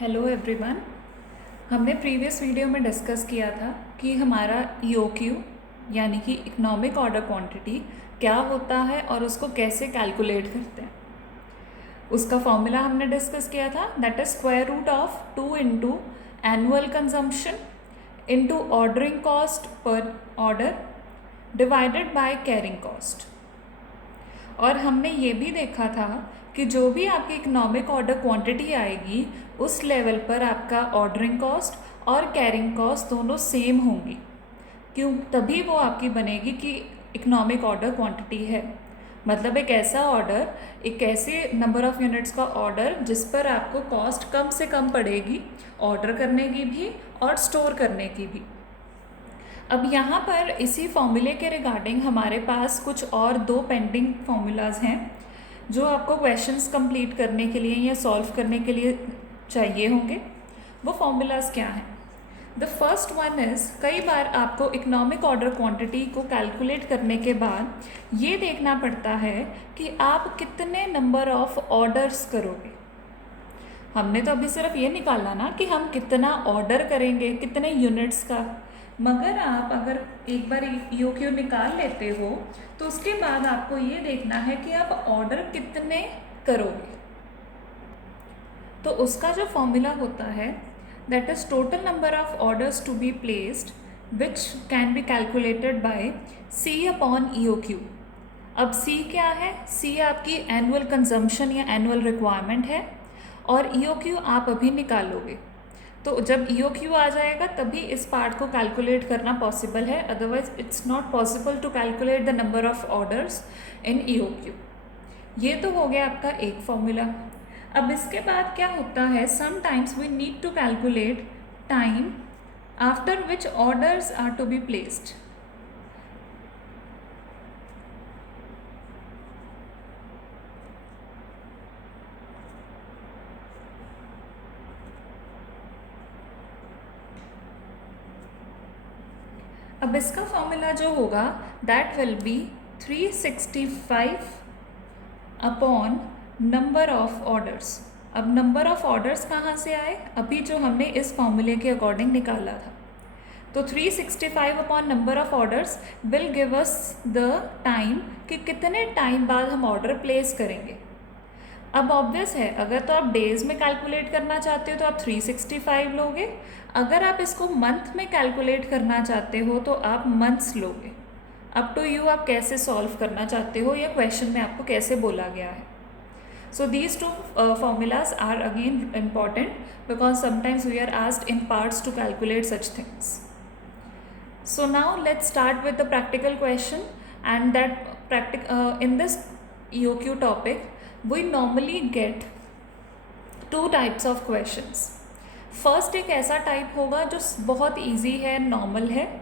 Hello everyone. हमने previous video में discuss किया था कि हमारा ईओक्यू यानी कि इकोनॉमिक ऑर्डर क्वांटिटी क्या होता है और उसको कैसे कैलकुलेट करते हैं। उसका फॉर्मूला हमने डिस्कस किया था, that is square root of 2 into annual consumption into ordering cost per order divided by carrying cost. और हमने ये भी देखा था कि जो भी आपकी इकोनॉमिक ऑर्डर क्वांटिटी आएगी उस लेवल पर आपका ऑर्डरिंग कॉस्ट और कैरिंग कॉस्ट दोनों सेम होंगी। क्यों? तभी वो आपकी बनेगी कि इकोनॉमिक ऑर्डर क्वांटिटी है। मतलब एक ऐसा ऑर्डर, एक ऐसे नंबर ऑफ यूनिट्स का ऑर्डर जिस पर आपको कॉस्ट कम से कम पड़ेगी ऑर्डर करने की भी और स्टोर करने की भी। अब यहाँ पर इसी फॉर्मूले के रिगार्डिंग हमारे पास कुछ और दो पेंडिंग फॉर्मूलाज हैं जो आपको क्वेश्चंस कंप्लीट करने के लिए या सॉल्व करने के लिए चाहिए होंगे। वो फॉर्मूलाज क्या हैं? द फर्स्ट वन इज़, कई बार आपको इकोनॉमिक ऑर्डर क्वांटिटी को कैलकुलेट करने के बाद ये देखना पड़ता है कि आप कितने नंबर ऑफ ऑर्डर्स करोगे। हमने तो अभी सिर्फ ये निकाला ना कि हम कितना ऑर्डर करेंगे, कितने यूनिट्स का। मगर आप अगर एक बार ईओक्यू निकाल लेते हो तो उसके बाद आपको ये देखना है कि आप ऑर्डर कितने करोगे। तो उसका जो फॉर्मूला होता है that is total number of orders to be placed which can be calculated by C upon EOQ. अब सी क्या है? सी आपकी एनुअल कंजम्पशन या एनुअल रिक्वायरमेंट है और ईओक्यू आप अभी निकालोगे। तो जब ईओक्यू आ जाएगा तभी इस पार्ट को कैलकुलेट करना पॉसिबल है, otherwise it's not possible to calculate the number of orders in EOQ. ये तो हो गया आपका एक फॉर्मूला। अब इसके बाद क्या होता है, sometimes we need to calculate time after which orders are to be placed. अब इसका फॉर्मूला जो होगा that will be 365 upon number of orders. अब नंबर ऑफ ऑर्डर्स कहाँ से आए? अभी जो हमने इस फॉर्मूले के अकॉर्डिंग निकाला था। तो 365 upon number of orders will give us the time कि कितने टाइम बाद हम ऑर्डर प्लेस करेंगे। अब ऑब्वियस है, अगर तो आप डेज़ में कैलकुलेट करना चाहते हो तो आप 365 लोगे। अगर आप इसको मंथ में कैलकुलेट करना चाहते हो तो आप मंथ्स लोगे। अप टू यू आप कैसे सॉल्व करना चाहते हो या क्वेश्चन में आपको कैसे बोला गया है। So these two formulas are again important because sometimes we are asked in parts to calculate such things. So now let's start with the practical question, and that in this EOQ topic we normally get two types of questions. First एक ऐसा type होगा जो बहुत easy है, normal है,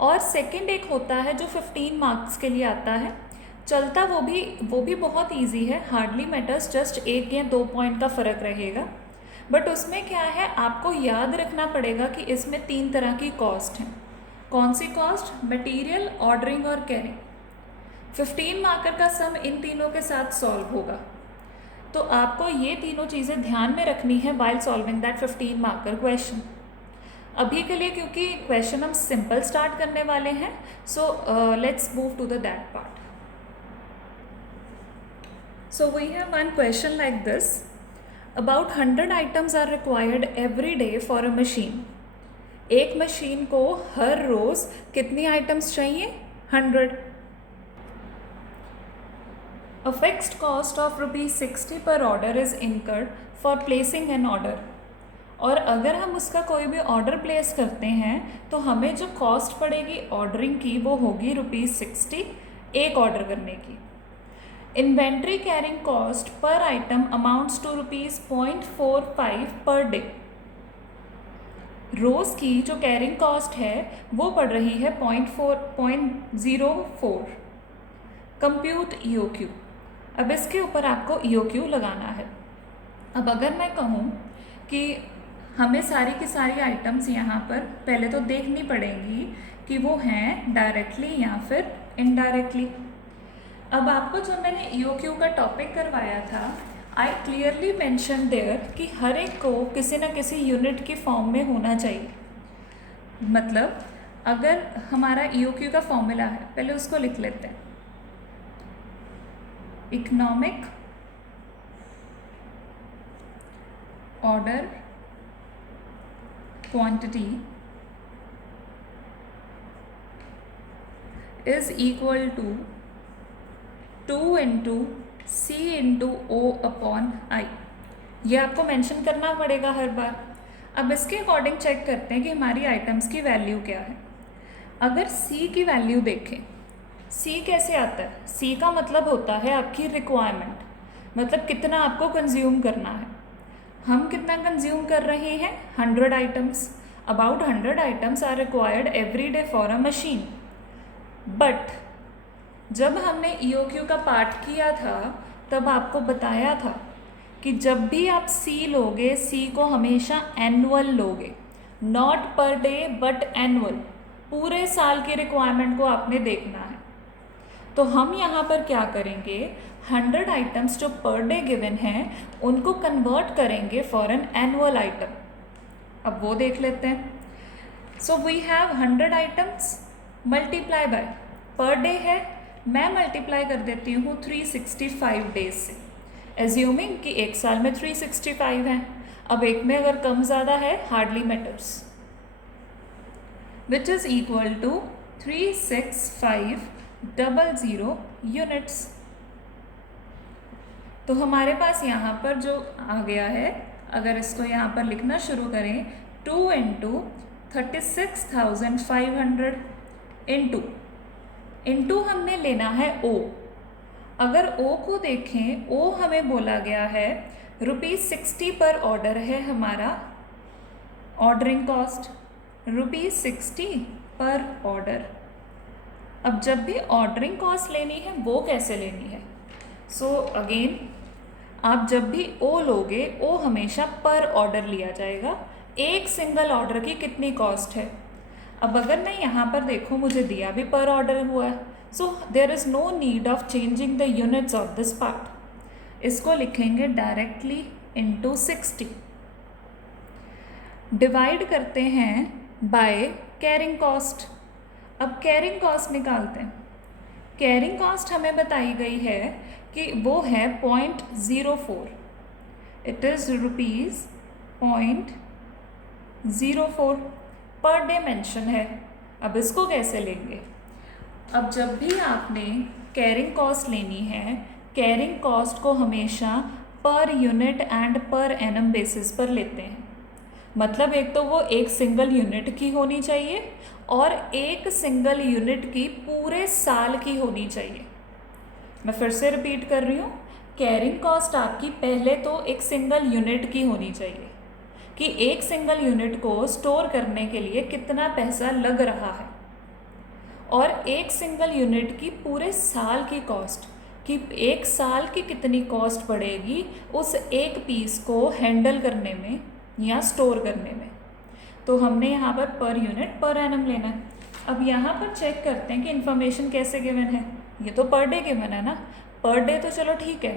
और second एक होता है जो 15 मार्क्स के लिए आता है। चलता वो भी बहुत इजी है, हार्डली मैटर्स, जस्ट 1 या 2 पॉइंट का फ़र्क रहेगा। बट उसमें क्या है, आपको याद रखना पड़ेगा कि इसमें 3 तरह की कॉस्ट हैं। कौन सी कॉस्ट? मटेरियल, ऑर्डरिंग और कैरिंग। 15 मार्कर का सम इन तीनों के साथ सॉल्व होगा। तो आपको ये तीनों चीज़ें ध्यान में रखनी है while solving that 15 marker question. अभी के लिए क्योंकि क्वेश्चन हम सिंपल स्टार्ट करने वाले हैं, so let's move to the that part. So we have one question like this. About 100 items are required every day for a machine. एक machine को हर रोज़ कितनी आइटम्स चाहिए? 100. A fixed cost of ₹60 per order is incurred for placing an order. और अगर हम उसका कोई भी ऑर्डर प्लेस करते हैं तो हमें जो कॉस्ट पड़ेगी ऑर्डरिंग की वो होगी ₹60 एक ऑर्डर करने की. Inventory carrying cost per item amounts to ₹0.45 per day. रोज़ की जो कैरिंग कॉस्ट है वो पड़ रही है 0.04. Compute EOQ. अब इसके ऊपर आपको ईओक्यू लगाना है. अब अगर मैं कहूँ कि हमें सारी की सारी आइटम्स यहाँ पर पहले तो देखनी पड़ेंगी कि वो हैं डायरेक्टली या फिर इनडायरेक्टली. अब आपको जो मैंने ईओक्यू का टॉपिक करवाया था आई क्लियरली मेंशन देयर कि हर एक को किसी न किसी यूनिट की फॉर्म में होना चाहिए। मतलब अगर हमारा EOQ का फॉर्मूला है, पहले उसको लिख लेते हैं। Economic order quantity is equal to 2 into C into O upon I। ये आपको मेंशन करना पड़ेगा हर बार। अब इसके अकॉर्डिंग चेक करते हैं कि हमारी आइटम्स की वैल्यू क्या है। अगर C की वैल्यू देखें, C कैसे आता है? C का मतलब होता है आपकी रिक्वायरमेंट, मतलब कितना आपको कंज्यूम करना है। हम कितना कंज्यूम कर रहे हैं? 100 items. About 100 items are required every day for a machine. But जब हमने EOQ का पार्ट किया था तब आपको बताया था कि जब भी आप C लोगे, C को हमेशा एनुअल लोगे, not per day but annual. पूरे साल की रिक्वायरमेंट को आपने देखना है। तो हम यहाँ पर क्या करेंगे, 100 आइटम्स जो पर डे गिवन हैं उनको कन्वर्ट करेंगे फॉर एन एनुअल आइटम। अब वो देख लेते हैं। So we have 100 items multiply by, per day है, मैं मल्टीप्लाई कर देती हूँ 365 डेज से, एज्यूमिंग कि एक साल में 365 है। अब एक में अगर कम ज़्यादा है hardly matters, which is equal to 36500 units. तो हमारे पास यहाँ पर जो आ गया है, अगर इसको यहाँ पर लिखना शुरू करें, 2 इंटू 36,500 इंटू हमने लेना है O। अगर O को देखें, O हमें बोला गया है ₹60 पर ऑर्डर है हमारा ऑर्डरिंग कॉस्ट, ₹60 पर ऑर्डर। अब जब भी ऑर्डरिंग कॉस्ट लेनी है वो कैसे लेनी है? सो अगेन आप जब भी O लोगे, O हमेशा पर ऑर्डर लिया जाएगा। एक सिंगल ऑर्डर की कितनी कॉस्ट है? अब अगर मैं यहाँ पर देखूँ, मुझे दिया भी पर ऑर्डर हुआ है, so there is no need of changing the units of this part. इसको लिखेंगे डायरेक्टली इंटू 60। डिवाइड करते हैं बाय कैरिंग कॉस्ट। अब कैरिंग कॉस्ट निकालते हैं। कैरिंग कॉस्ट हमें बताई गई है कि वो है 0.04, it is ₹0.04 per day mention है। अब इसको कैसे लेंगे? अब जब भी आपने कैरिंग कॉस्ट लेनी है, कैरिंग कॉस्ट को हमेशा per unit and per annum basis पर लेते हैं। मतलब एक तो वो एक सिंगल यूनिट की होनी चाहिए और एक सिंगल यूनिट की पूरे साल की होनी चाहिए। मैं फिर से रिपीट कर रही हूँ, कैरिंग कॉस्ट आपकी पहले तो एक सिंगल यूनिट की होनी चाहिए कि एक सिंगल यूनिट को स्टोर करने के लिए कितना पैसा लग रहा है, और एक सिंगल यूनिट की पूरे साल की कॉस्ट कि एक साल की कितनी कॉस्ट पड़ेगी उस एक पीस को हैंडल करने में या स्टोर करने में। तो हमने यहाँ पर यूनिट पर एनम लेना है। अब यहाँ पर चेक करते हैं कि इन्फॉर्मेशन कैसे गिवन है। ये तो पर डे गिवन है ना, पर डे तो चलो ठीक है,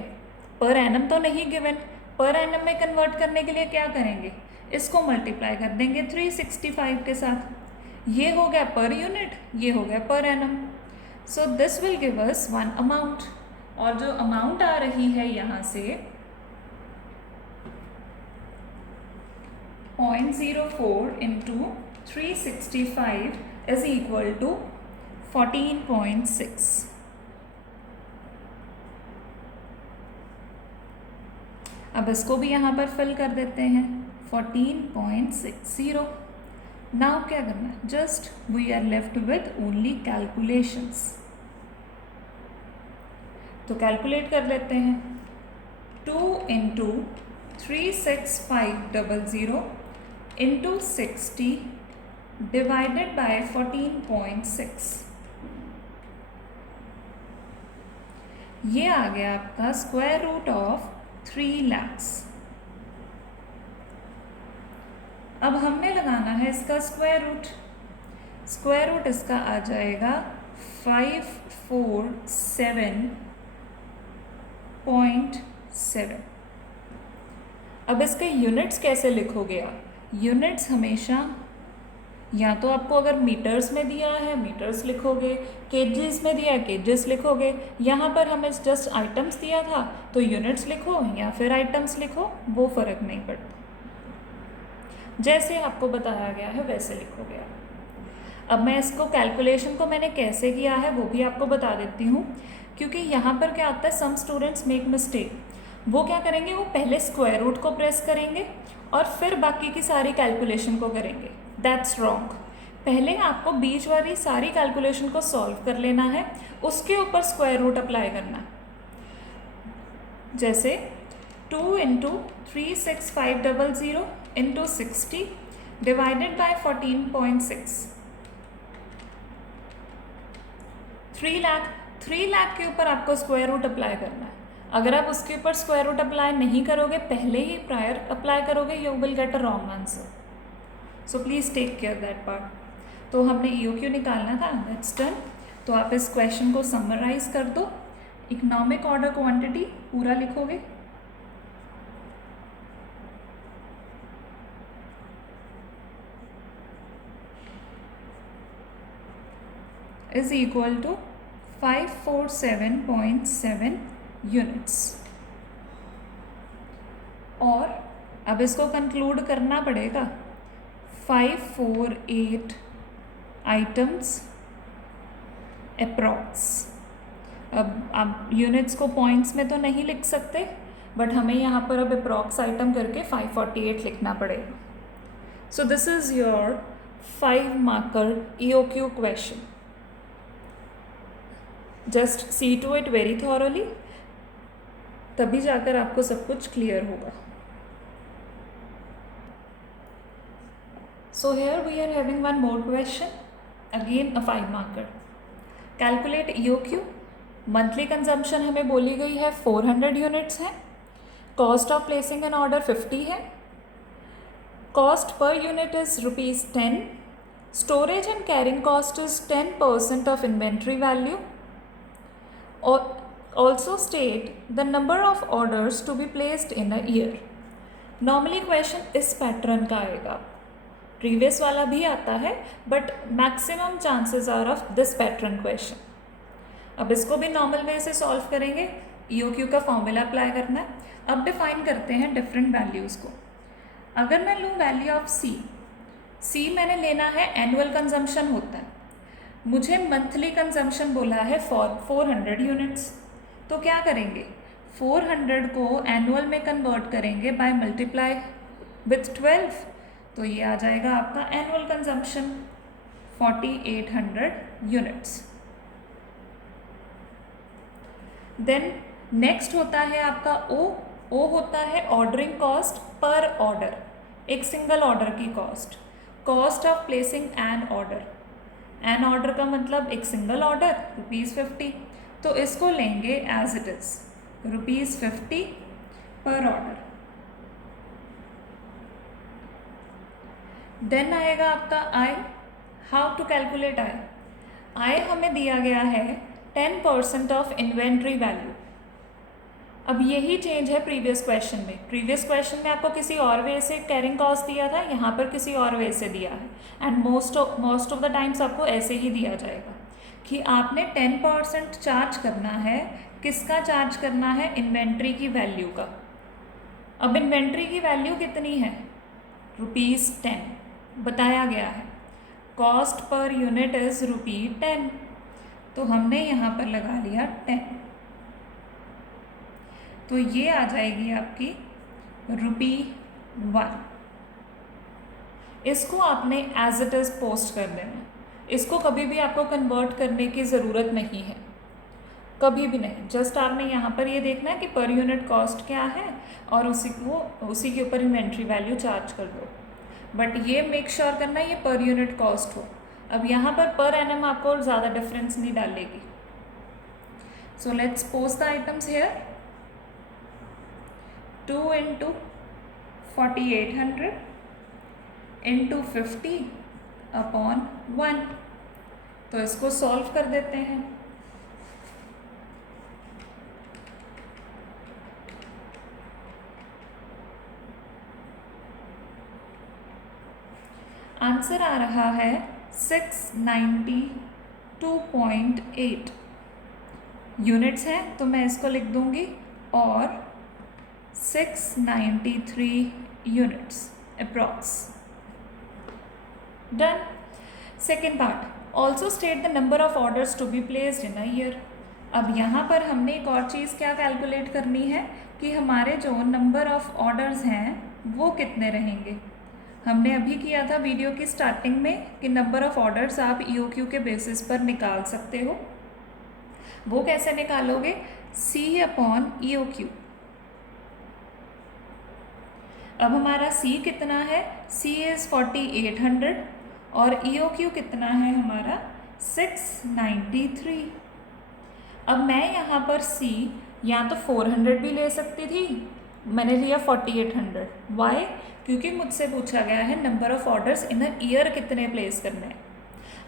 पर एनम तो नहीं गिवन। पर एनम में कन्वर्ट करने के लिए क्या करेंगे, इसको मल्टीप्लाई कर देंगे 365 के साथ। ये हो गया पर यूनिट, ये हो गया per annum. So this will give us one amount, और जो अमाउंट आ रही है यहाँ से 0.04 इंटू 365 इज इक्वल टू 14.6। अब इसको भी यहाँ पर फिल कर देते हैं 14.60। नाउ क्या करना है, just we are left with only calculations. तो कैलकुलेट कर लेते हैं। 2 इंटू 36500 इंटू 60 डिवाइडेड बाय 14.6, ये आ गया आपका स्क्वायर रूट ऑफ 3 lakhs। अब हमने लगाना है इसका स्क्वायर रूट। स्क्वायर रूट इसका आ जाएगा 547.7। अब इसके यूनिट्स कैसे लिखोगे आप? यूनिट्स हमेशा या तो आपको अगर मीटर्स में दिया है मीटर्स लिखोगे, केजीज में दिया है केजीस लिखोगे, यहाँ पर हमें जस्ट आइटम्स दिया था तो यूनिट्स लिखो या फिर आइटम्स लिखो, वो फ़र्क नहीं पड़ता, जैसे आपको बताया गया है वैसे लिखोगे आप। अब मैं इसको कैलकुलेशन को मैंने कैसे किया है वो भी आपको बता देती हूँ, क्योंकि यहाँ पर क्या होता है, सम स्टूडेंट्स मेक मिस्टेक। वो क्या करेंगे, वो पहले स्क्वायर रूट को प्रेस करेंगे और फिर बाकी की सारी कैलकुलेशन को करेंगे। That's wrong. पहले आपको बीच वाली सारी कैलकुलेशन को सॉल्व कर लेना है, उसके ऊपर स्क्वायर रूट अप्लाई करना है। जैसे 2 into 36500 into 60 divided by 14.6, 3 lakh के ऊपर आपको स्क्वायर रूट अप्लाई करना है। अगर आप उसके ऊपर स्क्वायर रूट अप्लाई नहीं करोगे, पहले ही प्रायर अप्लाई करोगे, you will get a wrong answer. So please take care that part. तो हमने EOQ निकालना था, दैट्स डन। तो आप इस क्वेश्चन को समराइज कर दो। इकोनॉमिक ऑर्डर क्वांटिटी पूरा लिखोगे, इज इक्वल टू 547.7 यूनिट्स। और अब इसको कंक्लूड करना पड़ेगा, 548 आइटम्स अप्रॉक्स। अब आप यूनिट्स को पॉइंट्स में तो नहीं लिख सकते, बट हमें यहाँ पर अब अप्रॉक्स आइटम करके 548 लिखना पड़ेगा। So this is your 5 marker EOQ question. Just see to it very thoroughly, तभी जाकर आपको सब कुछ क्लियर होगा। So here we are having one more question, again a 5 marker. Calculate EOQ. Monthly consumption हमें बोली गई है 400 यूनिट्स है, cost of placing an order 50 है, cost per unit is ₹10, storage and carrying cost is 10% of inventory value. Also state the number of orders to be placed in a year. Normally question इस pattern का आएगा, previous वाला भी आता है, but maximum chances are of this pattern question. अब इसको भी नॉर्मल वे से सॉल्व करेंगे, EOQ का फॉर्मूला अप्लाई करना है। अब डिफाइन करते हैं डिफरेंट वैल्यूज़ को। अगर मैं लूँ वैल्यू ऑफ C मैंने लेना है, एनुअल कंजम्पशन होता है, मुझे मंथली कंजम्पशन बोला है 400 यूनिट्स। तो क्या करेंगे, 400 को एनुअल में कन्वर्ट करेंगे बाय मल्टीप्लाई विथ 12, तो ये आ जाएगा आपका annual consumption 4800 units. Then next होता है आपका O होता है ऑर्डरिंग कॉस्ट पर ऑर्डर, एक सिंगल ऑर्डर की cost of placing an order का मतलब एक सिंगल ऑर्डर ₹50, तो इसको लेंगे एज इट इज़ ₹50 पर ऑर्डर। देन आएगा आपका I। How to calculate I हमें दिया गया है 10% ऑफ इन्वेंट्री वैल्यू। अब यही चेंज है प्रीवियस क्वेश्चन में। प्रीवियस क्वेश्चन में आपको किसी और वे से कैरिंग कॉस्ट दिया था, यहाँ पर किसी और वे से दिया है, and most of the times आपको ऐसे ही दिया जाएगा कि आपने 10% चार्ज करना है। किसका चार्ज करना है, इन्वेंट्री की वैल्यू का। अब इन्वेंट्री की वैल्यू कितनी है, ₹10 बताया गया है, कॉस्ट पर यूनिट इज ₹10, तो हमने यहाँ पर लगा लिया 10, तो ये आ जाएगी आपकी ₹1। इसको आपने एज इट इज़ पोस्ट कर देना, इसको कभी भी आपको कन्वर्ट करने की ज़रूरत नहीं है, कभी भी नहीं। जस्ट आपने यहाँ पर ये देखना है कि पर यूनिट कॉस्ट क्या है और उसी के ऊपर इन्वेंट्री वैल्यू चार्ज कर दो, बट ये मेक श्योर करना है ये पर यूनिट कॉस्ट हो। अब यहाँ पर एनएम आपको ज़्यादा डिफरेंस नहीं डालेगी। So let's post the items here. 2 into 4800 into 50 upon 1, तो इसको सॉल्व कर देते हैं। आंसर आ रहा है 692.8 यूनिट्स हैं, तो मैं इसको लिख दूंगी और 693 units approx. Done. Second part, also state the number of orders to be placed in a year. अब यहाँ पर हमने एक और चीज़ क्या कैलकुलेट करनी है कि हमारे जो नंबर ऑफ ऑर्डर्स हैं वो कितने रहेंगे। हमने अभी किया था वीडियो की स्टार्टिंग में कि नंबर ऑफ ऑर्डर्स आप EOQ के बेसिस पर निकाल सकते हो। वो कैसे निकालोगे? C/EOQ। अब हमारा C कितना है? C इज़ 4800 और EOQ कितना है हमारा? 693। अब मैं यहाँ पर C या तो 400 भी ले सकती थी, मैंने लिया 4800। वाई? क्योंकि मुझसे पूछा गया है number of orders in a year कितने प्लेस करने हैं।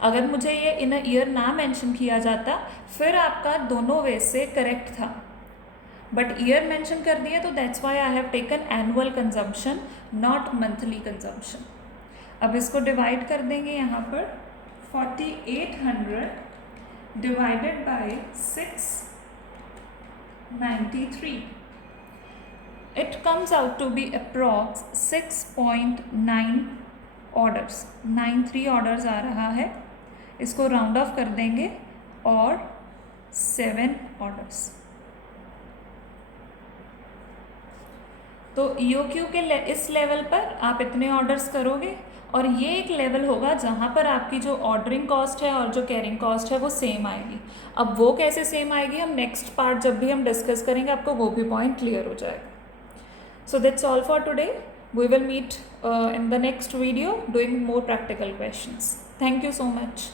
अगर मुझे ये इन अ ईयर ना मेंशन किया जाता फिर आपका दोनों वे से करेक्ट था, बट ईयर मेंशन कर दिया तो that's why I have taken annual consumption not monthly consumption. अब इसको डिवाइड कर देंगे यहाँ पर 4800 divided by 693, it comes out to be approx 6.9 orders. 93 orders आ रहा है, इसको राउंड ऑफ कर देंगे और 7 ऑर्डर्स। तो EOQ के इस लेवल पर आप इतने ऑर्डर्स करोगे और ये एक लेवल होगा जहाँ पर आपकी जो ऑर्डरिंग कॉस्ट है और जो कैरिंग कॉस्ट है वो सेम आएगी। अब वो कैसे सेम आएगी हम नेक्स्ट पार्ट जब भी हम डिस्कस करेंगे आपको वो भी पॉइंट क्लियर हो जाएगा। So that's all for today. We will meet in the next video doing more practical questions. Thank you so much.